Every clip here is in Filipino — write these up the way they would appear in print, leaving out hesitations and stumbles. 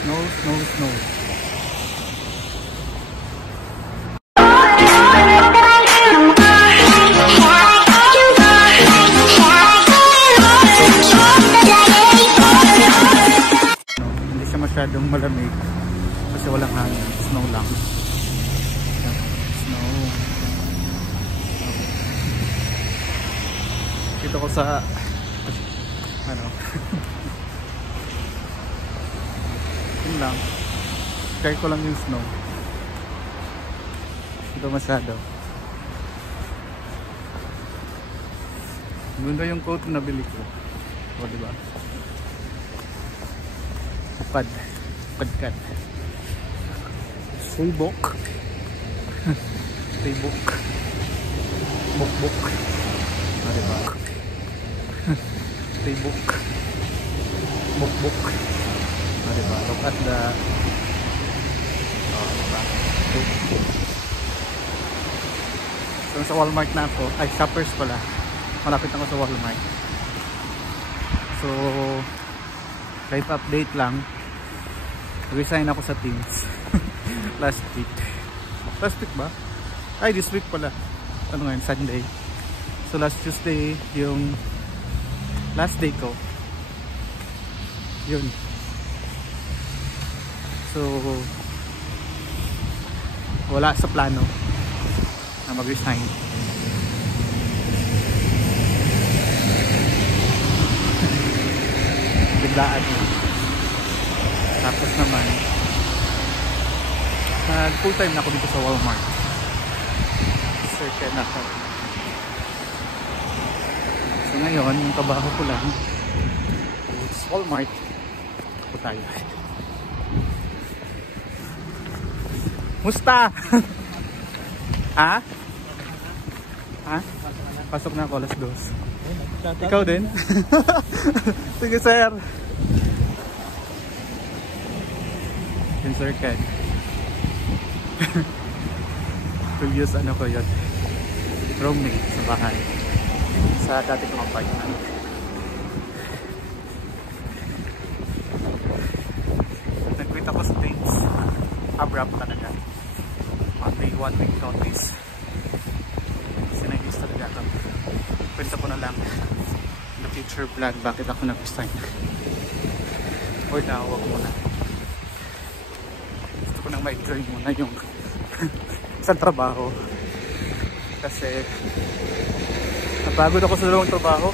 Snow, snow, snow. Hindi siya masyadong malamig kasi walang hangin. Snow lang. Snow. Dito ko sa ano yun lang, try ko lang yung snow. Ito masyado. Ganda yung coat na nabili ko. O diba, padkat suybok suybok bukbuk. O diba, suybok bukbuk. O diba, look at the diba? So sa Walmart na ako, ay Shoppers pala, malapit ako sa Walmart. So kahit update lang, resign ako sa Teams last week ba? Ay this week pala, ano ngayon, Sunday. So last Tuesday yung last day ko yun. So wala sa plano na mag-resign. Biglaan yun. Tapos naman nag full time na ako dito sa Walmart. Certain na ako. So ngayon yung trabaho ko lang is Walmart. Ako tayo. Musta? Ha? Ha? Pasok na ako alas 2. Ikaw din? Sige sir. Yung sir Ken. Previous ano ko yun, roommate sa bahay sa dati kong apartment. Nag-quit ako sa Teams. Abrupt talaga. Monday, 1 week notice. Sinayos talaga ako. Kwenta ko na lang in the future vlog bakit ako nag-resign. Or now, wag muna. Gusto ko nang ma-enjoy muna yung isang trabaho. Kasi napagod ako sa dalawang trabaho.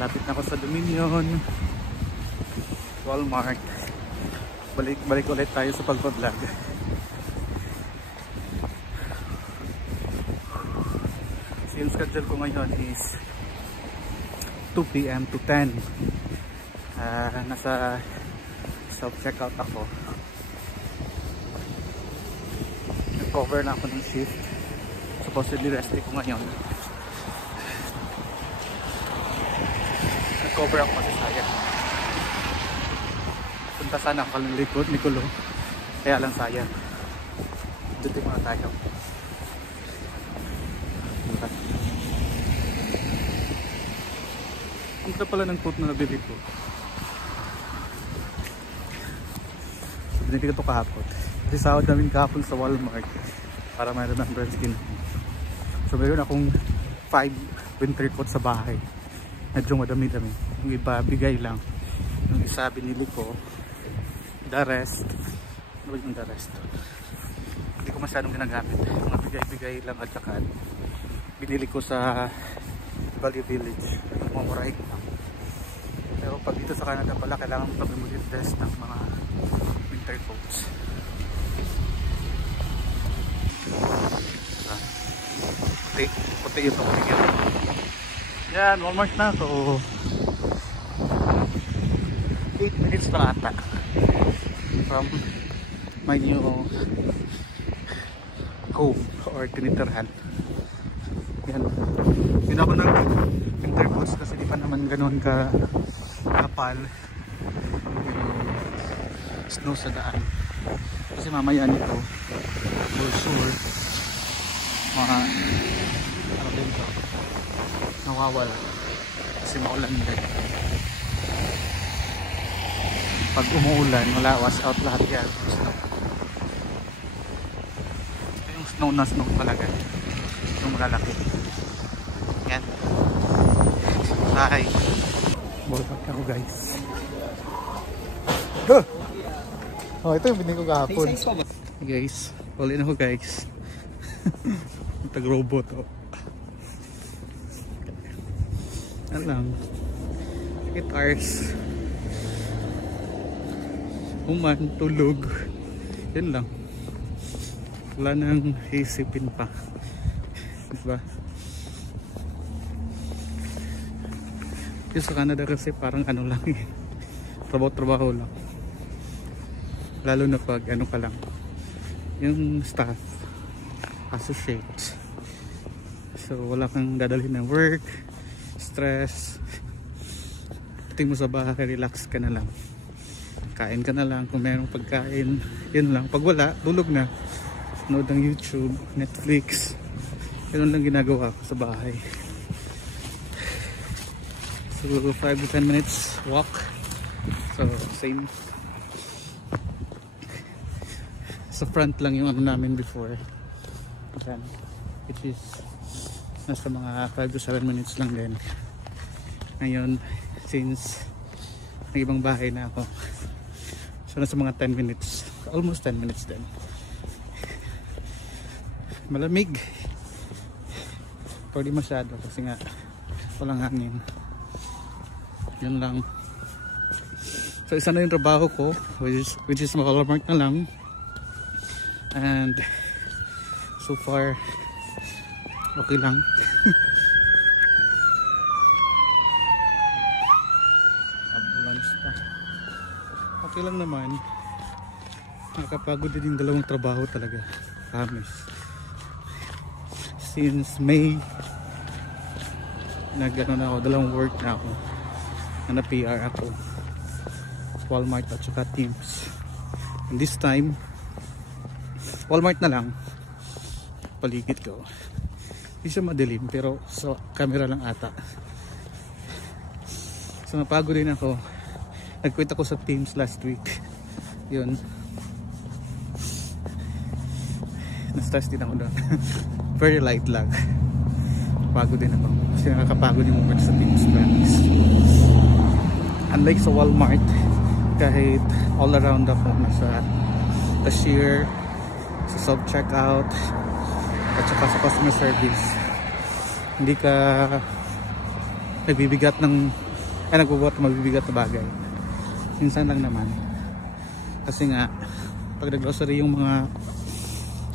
Malapit na ako sa Dominion, Walmart. Balik ulit tayo sa pagpa-vlog. So yung schedule ko ngayon is 2 PM to 10. Nasa self-checkout ako. Nag-cover na ako ng shift. Supposedly rest day ko ngayon. Cover ako kasi sayang. Punta sana ako ng likod ni Kulo, kaya lang sayang. Dito muna tayo. Ang ganda pala ng coat na nabili ko. Binili ko ito kahapon. Kasi sahod namin kahapon sa Walmart para mayroon ng brand skin. So mayroon akong 5 winter coat sa bahay. Medyo madami-dami. Yung iba bigay lang, yung isa binili ko. The rest, ano yung the rest? Hindi ko masyadong ginagamit. Mga bigay-bigay lang at saka binili ko sa Value Village. Mamurahin lang. Pero pag dito sa Canada pala, kailangan mo pag-invest ng mga winter coats. Puti yung pag-bigay. Yan, Walmart na. So 8 minutes pa ata from my new home or tinitirhan. Yan. Yun ako ng winter boots kasi di pa naman ganoon ka kapal yung snow sa daan. Kasi mamaya nito for sure mga dito nawawala kasi maulan din. Pag umuulan wala, wash out lahat yan. Snow. Ito yung snow na snow talaga, yung malalaki yan. Bye. Ballpark ako guys. Oh, ito yung binili ko kahapon. Hey guys, all in ako guys. Tag-robot oh. Ano lang, guitars, human, tulog, yun lang. Wala nang isipin pa, diba? Yung sa Canada kasi parang ano lang eh, trabaho lang, lalo na pag ano ka lang, yung staff, associates. So wala kang dadalhin ng work, stress. Tingin mo sa bahay, relax ka na lang, kain ka na lang kung mayroong pagkain, yun lang. Pag wala, tulog na, nood ng YouTube, Netflix, yun lang ginagawa ko sa bahay. So 5 to 10 minutes walk, so same. Sa front lang yung ano namin before, which is nasa mga 5 to 7 minutes lang din. Ngayon since may ibang bahay na ako, so nasa mga 10 minutes, almost 10 minutes din. Malamig pero di masyado kasi nga walang hangin, yun lang. So isa na yung trabaho ko, which is Walmart na lang, and so far okay lang. Ambulance pa, okay lang naman. Nakakapagod din yung dalawang trabaho talaga, promise. Since May nag-ano na ako, dalawang work na ako, na PR ako, Walmart at saka Teams. And this time Walmart na lang, paligid ko. Hindi siya madilim pero sa camera lang ata. So napagod din ako. Nag-quit ako sa Teams last week. Yun, na-stress din ako doon. Very light lang. Pagod din ako kasi nakakapagod yung work sa Teams. Unlike sa Walmart, kahit all around ako, nasa cashier, sa self-checkout at saka sa customer service, hindi ka nagbibigat ng nagbubuhat ng magbibigat na bagay. Minsan lang naman kasi nga pag nag-grocery yung mga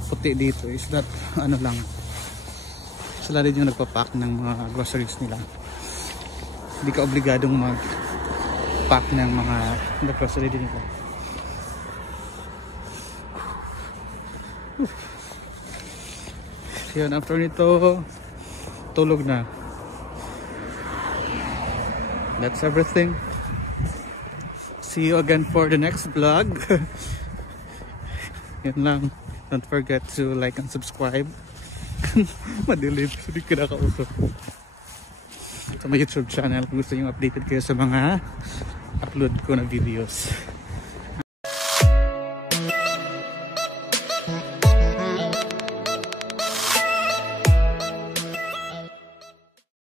puti dito is that ano lang, sila rin yung nagpapack ng mga groceries nila. Hindi ka obligadong mag-pack ng mga grocery din nila. Yun, after nito tulog na. That's everything. See you again for the next vlog. Yun lang. Don't forget to like and subscribe. Madilim, hindi ko nakausap sa my YouTube channel kung gusto nyo updated kayo sa mga upload ko na videos.